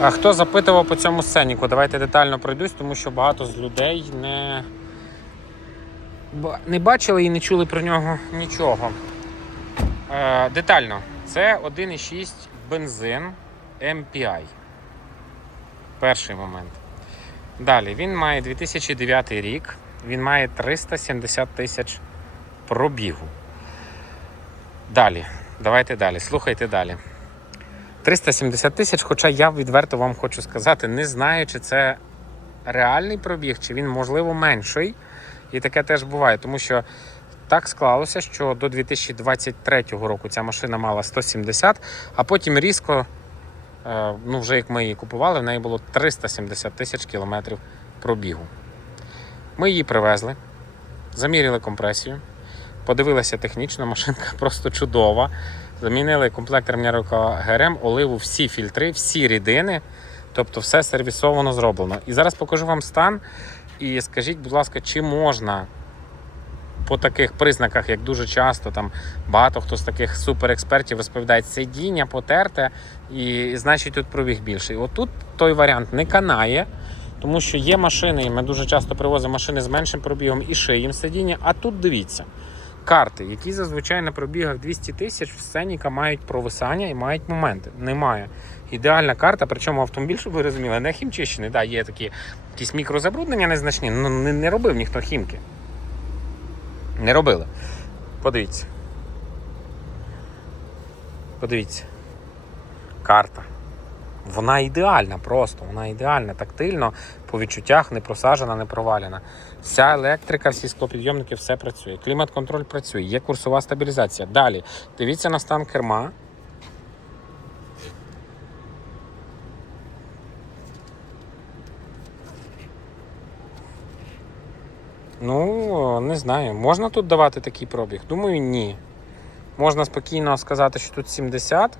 А хто запитував по цьому сценіку? Давайте детально пройдусь, тому що багато з людей не, не бачили і не чули про нього нічого. Е, детально. Це 1,6 бензин MPI. Перший момент. Далі, він має 2009 рік, він має 370 тисяч пробігу. Далі, давайте далі. Слухайте далі. 370 тисяч, хоча я відверто вам хочу сказати, не знаю, чи це реальний пробіг, чи він, можливо, менший. І таке теж буває, тому що так склалося, що до 2023 року ця машина мала 170, а потім різко, е, ну вже як ми її купували, в неї було 370 тисяч кілометрів пробігу. Ми її привезли, заміряли компресію, подивилися технічно, машинка просто чудова. Замінили комплект ремнярока ГРМ, оливу, всі фільтри, всі рідини. Тобто все сервісовано зроблено. І зараз покажу вам стан. І скажіть, будь ласка, чи можна по таких признаках, як дуже часто там багато хто з таких суперекспертів розповідає, сидіння потерте, і значить тут пробіг більший. Отут той варіант не канає, тому що є машини, і ми дуже часто привозимо машини з меншим пробігом і шиєм сидіння. А тут дивіться. Карти, які зазвичай на пробігах 200 тисяч в сценіка мають провисання і мають моменти. Немає. Ідеальна карта, причому автомобіль, щоб ви розуміли, не хімчищений. Да, є такі якісь мікрозабруднення незначні, ну не, не робив ніхто хімки. Не робили. Подивіться. Подивіться. Карта. Вона ідеальна просто, вона ідеальна, тактильно, по відчуттях не просажена, не провалена. Вся електрика, всі склопідйомники, все працює. Клімат-контроль працює, є курсова стабілізація. Далі, дивіться на стан керма. Ну, не знаю. Можна тут давати такий пробіг? Думаю, ні. Можна спокійно сказати, що тут 70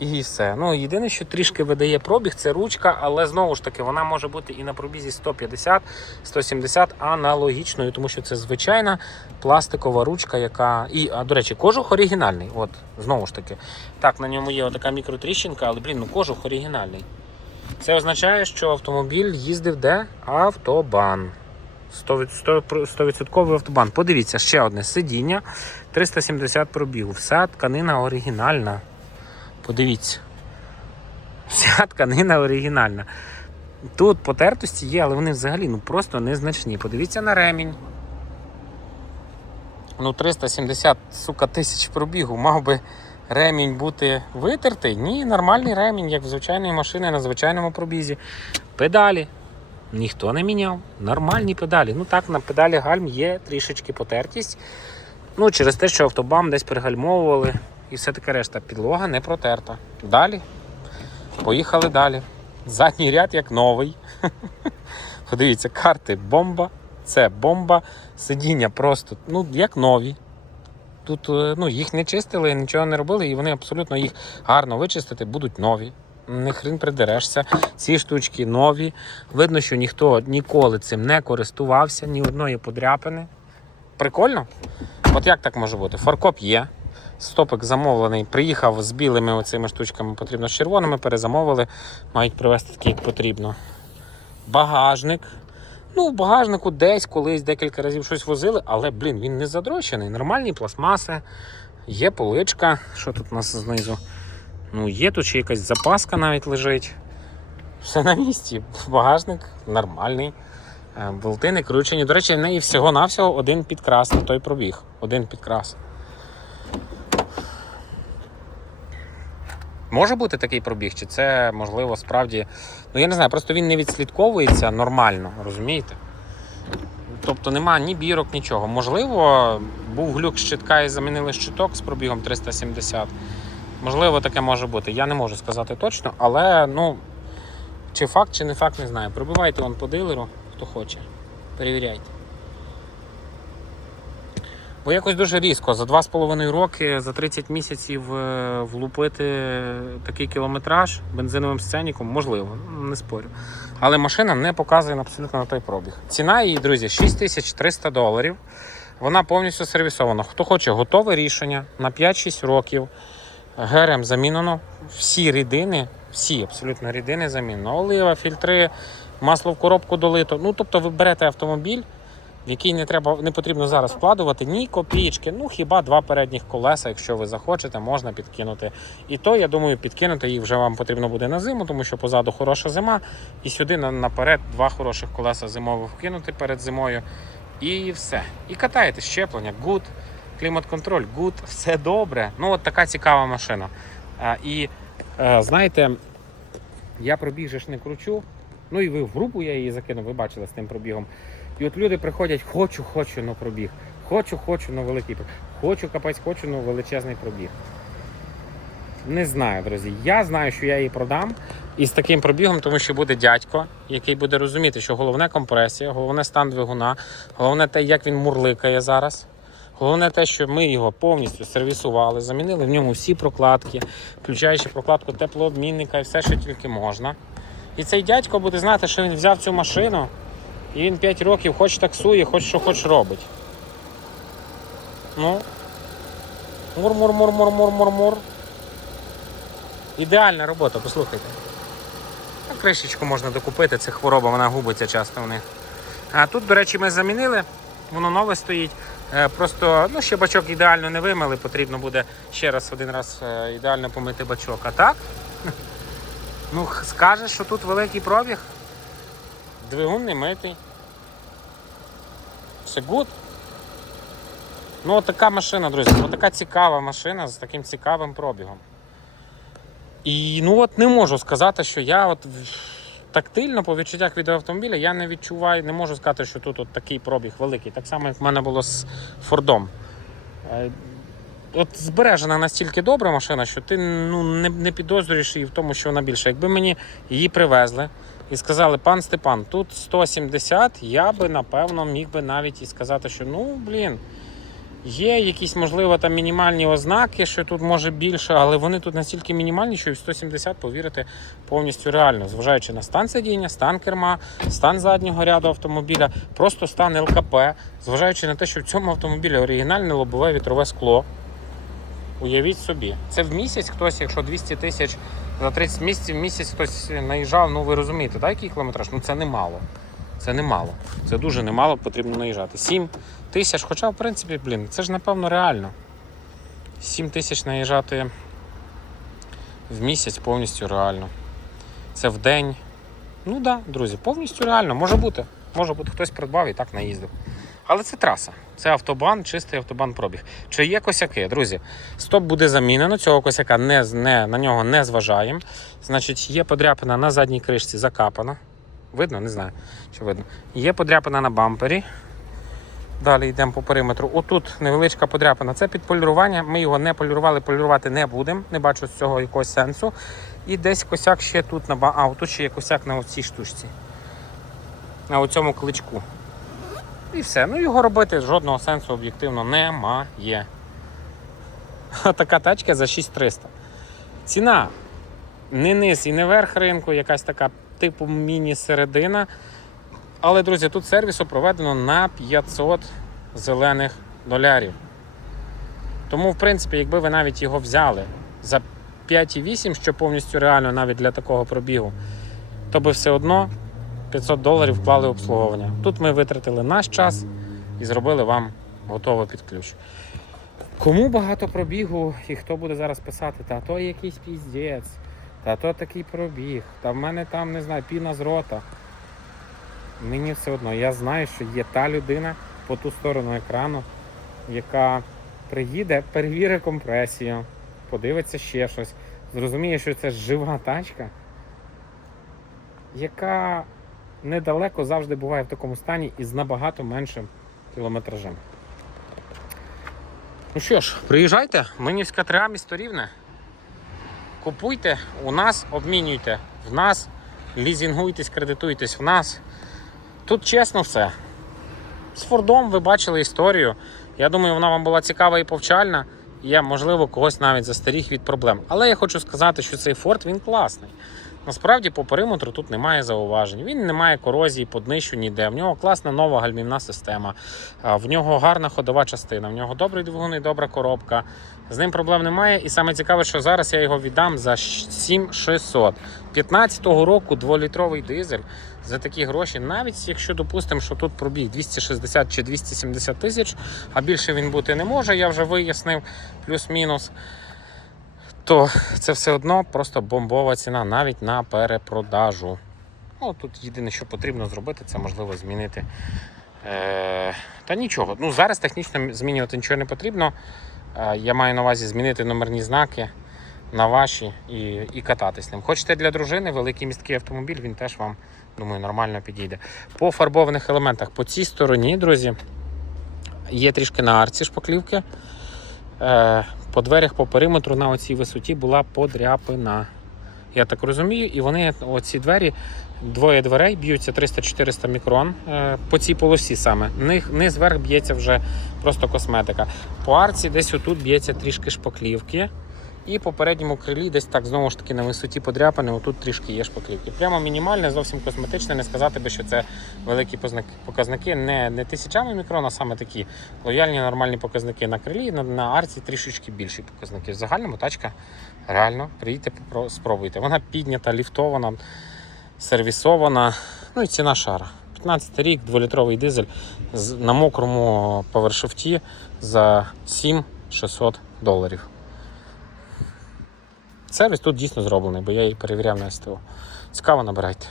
і все. Ну, єдине, що трішки видає пробіг, це ручка, але знову ж таки вона може бути і на пробізі 150-170 аналогічною, тому що це звичайна пластикова ручка, яка. І, а до речі, кожух оригінальний. От, знову ж таки. Так, на ньому є така мікротріщинка, але блін, ну кожух оригінальний. Це означає, що автомобіль їздив де? Автобан. 100%, 100% автобан. Подивіться, ще одне сидіння. 370 пробігу. Вся тканина оригінальна. Подивіться. Вся тканина оригінальна. Тут потертості є, але вони взагалі ну, просто незначні. Подивіться на ремінь. Ну, 370 сука, тисяч пробігу. Мав би ремінь бути витертий. Ні, нормальний ремінь, як в звичайної машини на звичайному пробізі. Педалі. Ніхто не міняв. Нормальні педалі. Ну так, на педалі гальм є трішечки потертість. Ну, через те, що автобам десь пригальмовували і все таке решта. Підлога не протерта. Далі. Поїхали далі. Задній ряд як новий. Подивіться, карти бомба. Це бомба. Сидіння просто, ну, як нові. Тут е, ну, їх не чистили, нічого не робили, і вони абсолютно їх гарно вичистити будуть нові. Не хрін придерешся. Ці штучки нові. Видно, що ніхто ніколи цим не користувався, ні одної подряпини. Прикольно? От як так може бути? Фаркоп є. Стопик замовлений, приїхав з білими оцими штучками, потрібно з червоними, перезамовили, мають привезти такі, як потрібно. Багажник. Ну, в багажнику десь колись декілька разів щось возили, але, блін, він не задрощений. Нормальні пластмаси, є поличка. Що тут у нас знизу? Ну, є тут ще якась запаска навіть лежить. Все на місці. Багажник нормальний. Е, Болти не кручені. До речі, в неї всього-навсього один підкрас на той пробіг. Один підкрас. Може бути такий пробіг, чи це можливо справді. Ну я не знаю, просто він не відслідковується нормально, розумієте? Тобто нема ні бірок, нічого. Можливо, був глюк щитка і замінили щиток з пробігом 370. Можливо, таке може бути. Я не можу сказати точно, але ну, чи факт, чи не факт, не знаю. Пробивайте вон по дилеру, хто хоче. Перевіряйте. Бо якось дуже різко. За 2,5 роки, за 30 місяців е, влупити такий кілометраж бензиновим сценіком можливо, не спорю. Але машина не показує абсолютно на той пробіг. Ціна її, друзі, 6300 доларів. Вона повністю сервісована. Хто хоче готове рішення на 5-6 років. ГРМ замінено. Всі рідини Всі абсолютно рідини замінено. Олива, фільтри, масло в коробку долито. Ну, тобто ви берете автомобіль, в який не треба не потрібно зараз вкладувати ні копійки, ну хіба два передніх колеса, якщо ви захочете, можна підкинути. І то, я думаю, підкинути їх вже вам потрібно буде на зиму, тому що позаду хороша зима. І сюди наперед два хороших колеса зимових вкинути перед зимою. І все. І катаєте щеплення, гуд, клімат-контроль, гуд, все добре. Ну, от така цікава машина. А, і е, знаєте, я пробіг же ж не кручу. Ну і ви в групу я її закинув, ви бачили з тим пробігом. І от люди приходять, хочу, хочу, ну пробіг. Хочу, хочу, ну великий пробіг. Хочу капець, хочу, ну величезний пробіг. Не знаю, друзі. Я знаю, що я її продам із таким пробігом, тому що буде дядько, який буде розуміти, що головне компресія, головне стан двигуна, головне те, як він мурликає зараз. Головне те, що ми його повністю сервісували, замінили в ньому всі прокладки, включаючи прокладку теплообмінника і все, що тільки можна. І цей дядько буде знати, що він взяв цю машину, і він 5 років хоч таксує, хоч що хоч робить. Ну. Мур-мур-мур-мур-мур-мур-мур. Ідеальна робота, послухайте. А кришечку можна докупити, це хвороба, вона губиться часто в них. А тут, до речі, ми замінили, воно нове стоїть. Е, Просто ну, ще бачок ідеально не вимили, потрібно буде ще раз один раз е, ідеально помити бачок. А так? Ну, скажеш, що тут великий пробіг. Двигун не митий. Все гуд. Ну, от така машина, друзі, от така цікава машина з таким цікавим пробігом. І ну от не можу сказати, що я от тактильно по відчуттях від автомобіля я не відчуваю, не можу сказати, що тут от такий пробіг великий. Так само, як в мене було з Фордом. Е, От збережена настільки добра машина, що ти ну, не, не підозрюєш її в тому, що вона більша. Якби мені її привезли і сказали, пан Степан, тут 170, я би напевно міг би навіть і сказати, що ну блін. Є якісь, можливо, там мінімальні ознаки, що тут може більше, але вони тут настільки мінімальні, що і в 170 повірити повністю реально, зважаючи на стан сидіння, стан керма, стан заднього ряду автомобіля, просто стан ЛКП, зважаючи на те, що в цьому автомобілі оригінальне лобове вітрове скло. Уявіть собі, це в місяць хтось, якщо 200 тисяч за 30 місяців місяць хтось наїжджав, ну ви розумієте, так, який кілометраж? Ну це немало. Це немало. Це дуже немало, потрібно наїжджати. 7 тисяч, хоча, в принципі, блін, це ж напевно реально. 7 тисяч наїжджати в місяць повністю реально. Це в день. Ну так, да, друзі, повністю реально. Може бути. Може бути, хтось придбав і так наїздив. Але це траса. Це автобан, чистий автобан пробіг. Чи є косяки, друзі? Стоп буде замінено, цього косяка не, не, на нього не зважаємо. Значить, є подряпина на задній кришці закапана. Видно? Не знаю, чи видно. Є подряпина на бампері. Далі йдемо по периметру. Отут невеличка подряпина. Це під. Ми його не полірували, полірувати не будемо. Не бачу з цього якогось сенсу. І десь косяк ще тут на А, тут ще є косяк на цій штучці. На оцьому кличку. І все. Ну його робити жодного сенсу об'єктивно немає. Така тачка за 6300. Ціна не низ і не верх ринку, якась така типу міні-середина. Але, друзі, тут сервісу проведено на 500 зелених долярів. Тому, в принципі, якби ви навіть його взяли за 5,8, що повністю реально навіть для такого пробігу, то би все одно 500 доларів вклали обслуговування. Тут ми витратили наш час і зробили вам готово під ключ. Кому багато пробігу і хто буде зараз писати, та то якийсь піздець, та то такий пробіг, та в мене там, не знаю, піна з рота. Мені все одно, я знаю, що є та людина по ту сторону екрану, яка приїде, перевірить компресію, подивиться ще щось, зрозуміє, що це жива тачка, яка недалеко завжди буває в такому стані і з набагато меншим кілометражем. Ну що ж, приїжджайте, Минівська 3А, місто Рівне. Купуйте у нас, обмінюйте в нас, лізінгуйтесь, кредитуйтесь в нас. Тут чесно все. З Фордом ви бачили історію. Я думаю, вона вам була цікава і повчальна. І я, можливо, когось навіть застеріг від проблем. Але я хочу сказати, що цей Форд він класний. Насправді по периметру тут немає зауважень. Він не має корозії, поднищу ніде. В нього класна нова гальмівна система, в нього гарна ходова частина, в нього добрий двигун і добра коробка. З ним проблем немає. І саме цікаве, що зараз я його віддам за 7600. 15-го року дволітровий дизель за такі гроші, навіть якщо допустимо, що тут пробіг 260 чи 270 тисяч, а більше він бути не може, я вже вияснив, плюс-мінус. То це все одно просто бомбова ціна навіть на перепродажу. Ну, тут єдине, що потрібно зробити, це можливо змінити. Е, та нічого. Ну, зараз технічно змінювати нічого не потрібно. Е, я маю на увазі змінити номерні знаки на ваші і, і кататись ним. Хочете для дружини великий місткий автомобіль, він теж вам, думаю, нормально підійде. По фарбованих елементах по цій стороні, друзі, є трішки на арці шпаклівки. Е, по дверях по периметру на оцій висоті була подряпина. Я так розумію, і вони, оці двері, двоє дверей б'ються 300-400 мікрон е, по цій полосі саме. Низ, низ верх б'ється вже просто косметика. По арці десь отут б'ється трішки шпаклівки. І по передньому крилі десь так знову ж таки на висоті подряпини, отут трішки є шпаклівки. Прямо мінімальне, зовсім косметичне, не сказати би, що це великі показники, не, не тисячами мікрон, а саме такі лояльні нормальні показники на крилі, на, на арці трішечки більші показники. В загальному тачка реально приїдьте, спробуйте. Вона піднята, ліфтована, сервісована. Ну і ціна шара. 15 рік, 2-літровий дизель на мокрому повершофті за 7600 доларів. Сервіс тут дійсно зроблений, бо я її перевіряв на СТО. Цікаво, набирайте.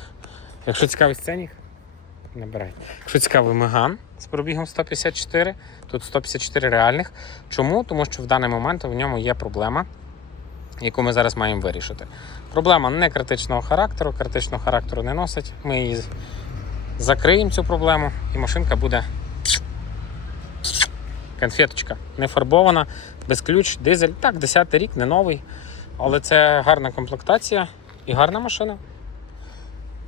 Якщо цікавий сценік, набирайте. Якщо цікавий Меган з пробігом 154, тут 154 реальних. Чому? Тому що в даний момент в ньому є проблема, яку ми зараз маємо вирішити. Проблема не критичного характеру, критичного характеру не носить. Ми її закриємо цю проблему, і машинка буде конфеточка, не фарбована, без ключ, дизель. Так, 10 рік, не новий. Але це гарна комплектація і гарна машина.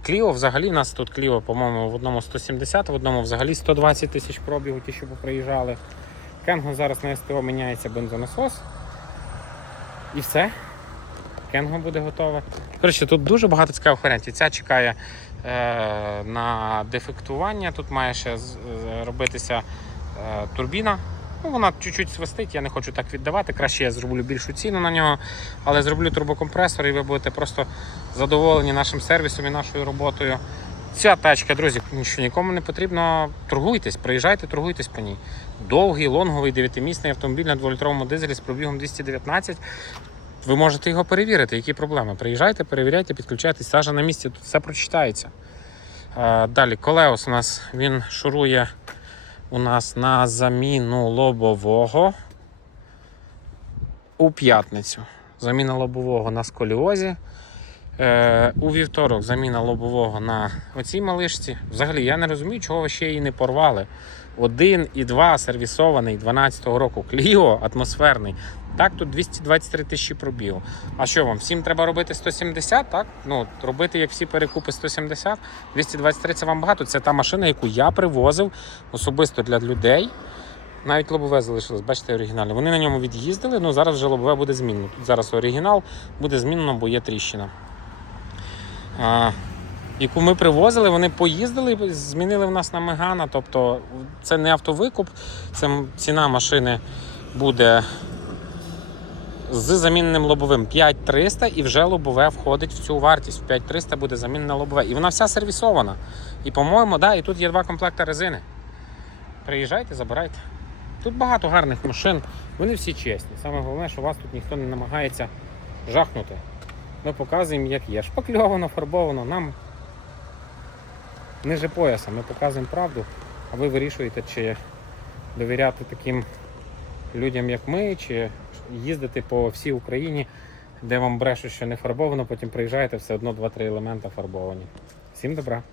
Кліо взагалі у нас тут Кліо, по-моєму, в одному 170, в одному взагалі 120 тисяч пробігу, ті, що приїжджали. Кенго зараз на СТО міняється бензонасос. І все. Кенго буде готове. Коротше, тут дуже багато цікавих варіантів. Ця чекає е, на дефектування. Тут має ще робитися е, турбіна. Ну, вона чуть-чуть свистить, я не хочу так віддавати. Краще я зроблю більшу ціну на нього, але зроблю турбокомпресор, і ви будете просто задоволені нашим сервісом і нашою роботою. Ця тачка, друзі, що нікому не потрібно. Торгуйтесь, приїжджайте, торгуйтесь по ній. Довгий, лонговий, 9-місний автомобіль на 2-літровому дизелі з пробігом 219. Ви можете його перевірити, які проблеми. Приїжджайте, перевіряйте, підключайтесь. Сажа на місці, тут все прочитається. Е, Далі, колеус у нас він шурує у нас на заміну лобового у п'ятницю. Заміна лобового на сколіозі. Е, у вівторок заміна лобового на оцій малишці. Взагалі, я не розумію, чого ви ще її не порвали. Один і два сервісований 12-го року Кліо атмосферний. Так, тут 223 тисячі пробігу. А що вам? Всім треба робити 170, так? Ну, робити як всі перекупи 170. 223 це вам багато. Це та машина, яку я привозив особисто для людей. Навіть лобове залишилось, бачите, оригінальне. Вони на ньому від'їздили, ну зараз вже лобове буде змінено. Тут зараз оригінал буде змінено, бо є тріщина. А, яку ми привозили, вони поїздили, змінили в нас на Мегана. Тобто це не автовикуп, це ціна машини буде з заміненим лобовим 5300 і вже лобове входить в цю вартість. В 5300 буде замінене лобове. І вона вся сервісована. І, по-моєму, да, і тут є два комплекти резини. Приїжджайте, забирайте. Тут багато гарних машин, вони всі чесні. Саме головне, що вас тут ніхто не намагається жахнути. Ми показуємо, як є. Шпакльовано, фарбовано, нам ниже пояса. Ми показуємо правду, а ви вирішуєте, чи довіряти таким людям, як ми, чи їздити по всій Україні, де вам брешу, що не фарбовано, потім приїжджаєте, все одно 2-3 елемента фарбовані. Всім добра!